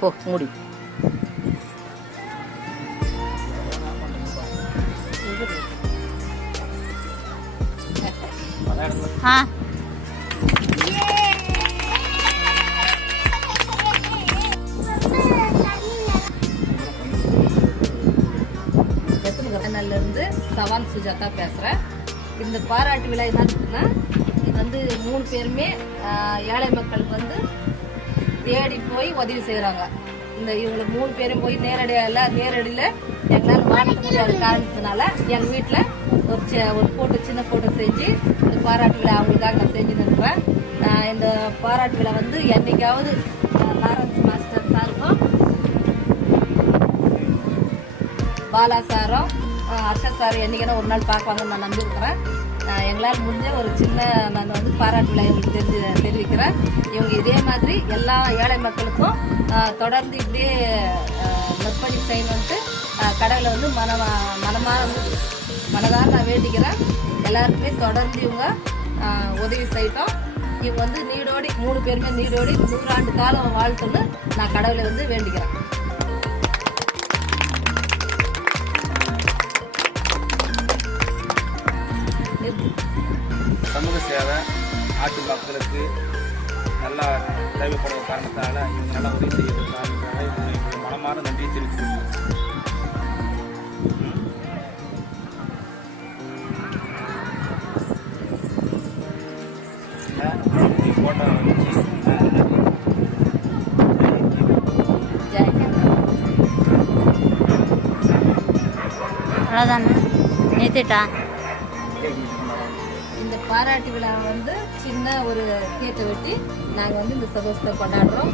போ மூடி. ஆ இருந்து சவான் சுஜாதா பேசுகிறேன். இந்த பாராட்டு விழா என்னன்னா, இது வந்து 3 பேருமே ஏழை மக்களுக்கு வந்து தேடி போய் உதவி செய்கிறாங்க. இவங்களை 3 பேரும் போய் நேரடியில் எங்களால் வாழ்த்த முடியாத காரணத்தினால எங்கள் வீட்டில் ஒரு சின்ன ஃபோட்டோ செஞ்சு இந்த பாராட்டு விழா அவங்களுக்காக நான் செஞ்சு நிற்பேன். இந்த பாராட்டு விழா வந்து என்னைக்காவது லாரன்ஸ் மாஸ்டர் சாருக்கும் பாலா சாரும் ஹர்ஷா சார் என்னைக்கான ஒரு நாள் பார்ப்பாங்கன்னு நான் நம்பியிருக்கிறேன். எங்களால் முடிஞ்ச ஒரு சின்ன நான் வந்து பாராட்டு விழா இவங்களுக்கு தெரிவிக்கிறேன். இவங்க இதே மாதிரி எல்லா ஏழை மக்களுக்கும் தொடர்ந்து இப்படியே நற்பணி செய்யணுன்ட்டு கடவுளை வந்து மனதார நான் வேண்டிக்கிறேன். எல்லாருக்குமே தொடர்ந்து இவங்க உதவி செய்யட்டும். இவங்க வந்து நீடோடி 3 பேருமே நீடோடி 100 ஆண்டு காலம் வாழ்த்துன்னு நான் கடவுளை வந்து வேண்டிக்கிறேன். சமூக சேவை நாட்டு மக்களுக்கு நல்லா தேவைப்படுற காரணத்தால் இவங்க நல்லா உதவி செய்யறதுக்காக இவங்க மனமான நன்றியை தெரிவிச்சுக்கணும். போட்டோ அவ்வளோதானே நிறுத்திட்டா. இந்த பாராட்டு விழா வந்து சின்ன ஒரு கேட்டை வெட்டி நாங்கள் வந்து இந்த சந்தோஷத்தை கொண்டாடுறோம்.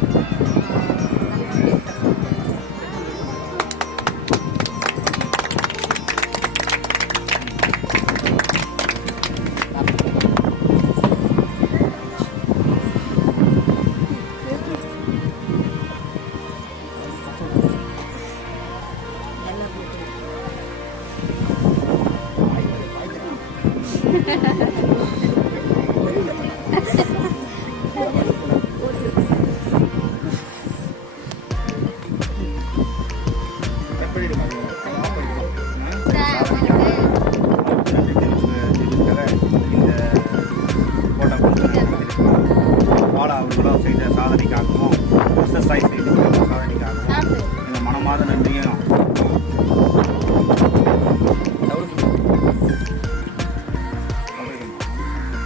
அவர்களும் செய்த சாதனைக்காகவும் எக்ஸசைஸ் செய்த சாதனைக்காகவும் எங்கள் மனமாத நன்றியும்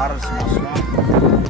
ஆர்எஸ் மாஸ்டரும்